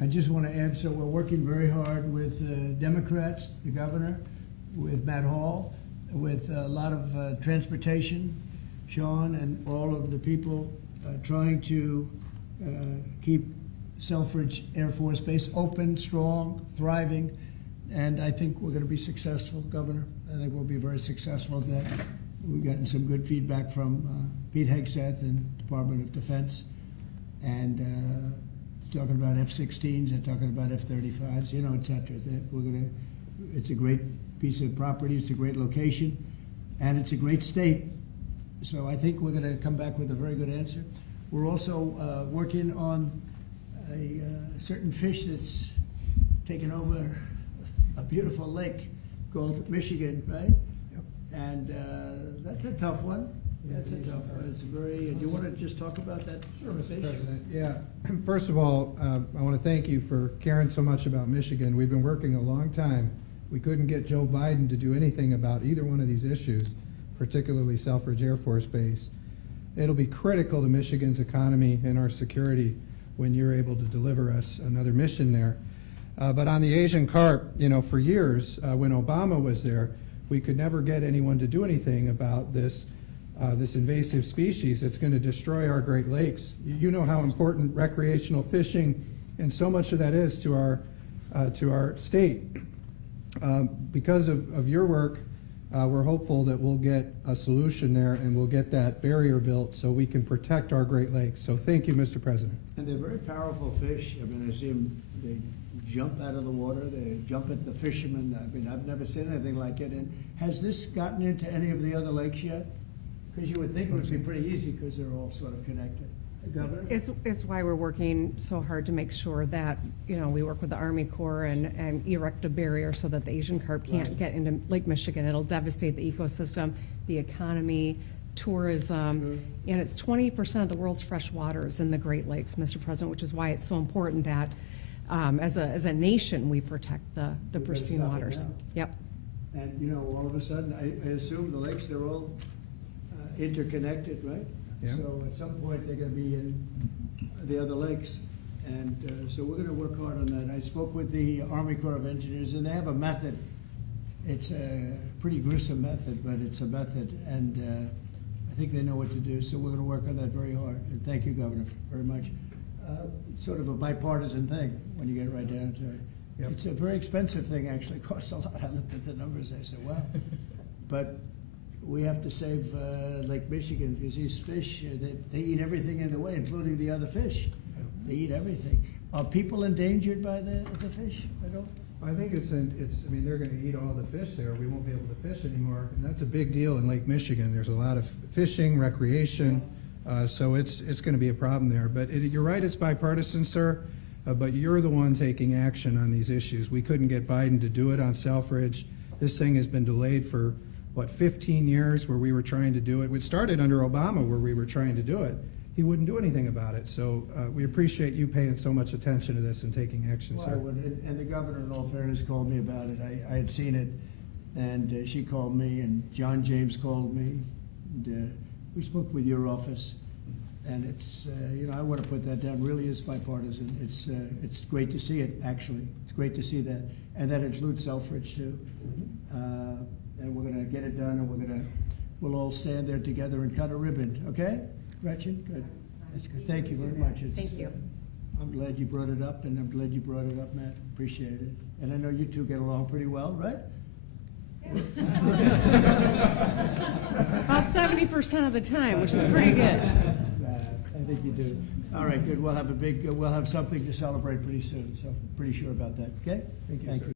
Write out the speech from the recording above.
I just want to add, so we're working very hard with Democrats, the governor, with Matt Hall, with a lot of transportation, Sean, and all of the people trying to keep Selfridge Air Force Base open, strong, thriving, and I think we're going to be successful, Governor. I think we'll be very successful at that. We've gotten some good feedback from Pete Hegseth and Department of Defense, and talking about F-16s, they're talking about F-35s, you know, et cetera. It's a great piece of property, it's a great location, and it's a great state. So I think we're going to come back with a very good answer. We're also working on a certain fish that's taken over a beautiful lake called Michigan, right? Yep. And that's a tough one. That's a tough one. It's very. Do you want to just talk about that? Sure, Mr. fish? President. Yeah. First of all, I want to thank you for caring so much about Michigan. We've been working a long time. We couldn't get Joe Biden to do anything about either one of these issues, particularly Selfridge Air Force Base. It'll be critical to Michigan's economy and our security when you're able to deliver us another mission there. But on the Asian carp, you know, for years, when Obama was there, we could never get anyone to do anything about this invasive species that's going to destroy our Great Lakes. You know how important recreational fishing and so much of that is to our state. Because of your work, we're hopeful that we'll get a solution there and we'll get that barrier built so we can protect our Great Lakes. So thank you, Mr. President. And they're very powerful fish. I mean, I see them, they jump out of the water, they jump at the fishermen. I mean, I've never seen anything like it. And has this gotten into any of the other lakes yet? Because you would think it would be pretty easy because they're all sort of connected. Governor? It's why we're working so hard to make sure that, you know, we work with the Army Corps and erect a barrier so that the Asian carp can't get into Lake Michigan. It'll devastate the ecosystem, the economy, tourism, and it's 20% of the world's fresh waters in the Great Lakes, Mr. President, which is why it's so important that as a nation we protect the pristine waters. Yep. And, you know, all of a sudden, I assume the lakes, they're all interconnected, right? Yeah. So at some point, they're going to be in the other lakes. And so we're going to work hard on that. I spoke with the Army Corps of Engineers, and they have a method. It's a pretty gruesome method, but it's a method. And I think they know what to do. So we're going to work on that very hard. And thank you, Governor, very much. It's sort of a bipartisan thing when you get right down to it. Yep. It's a very expensive thing, actually. It costs a lot. I looked at the numbers. I said, wow. But we have to save Lake Michigan because these fish, they eat everything in the way, including the other fish. They eat everything. Are people endangered by the fish? I think I mean, they're going to eat all the fish there. We won't be able to fish anymore. And that's a big deal in Lake Michigan. There's a lot of fishing, recreation, so it's going to be a problem there. But you're right, it's bipartisan, sir, but you're the one taking action on these issues. We couldn't get Biden to do it on Selfridge. This thing has been delayed for 15 years where we were trying to do it. It started under Obama where we were trying to do it. He wouldn't do anything about it. So we appreciate you paying so much attention to this and taking action, Well, sir. I would, and the governor, in all fairness, called me about it. I had seen it, and she called me, and John James called me. And, we spoke with your office, and it's, you know, I want to put that down. Really is bipartisan. It's great to see it, actually. It's great to see that, and that includes Selfridge, too. And we're going to get it done, and we'll all stand there together and cut a ribbon. Okay, Gretchen? Good. That's good. Thank you very much. Thank you. I'm glad you brought it up, and I'm glad you brought it up, Matt. Appreciate it. And I know you two get along pretty well, right? About 70% of the time, which is pretty good. I think you do. All right, good. We'll have something to celebrate pretty soon. So pretty sure about that. Okay. Thank you, sir.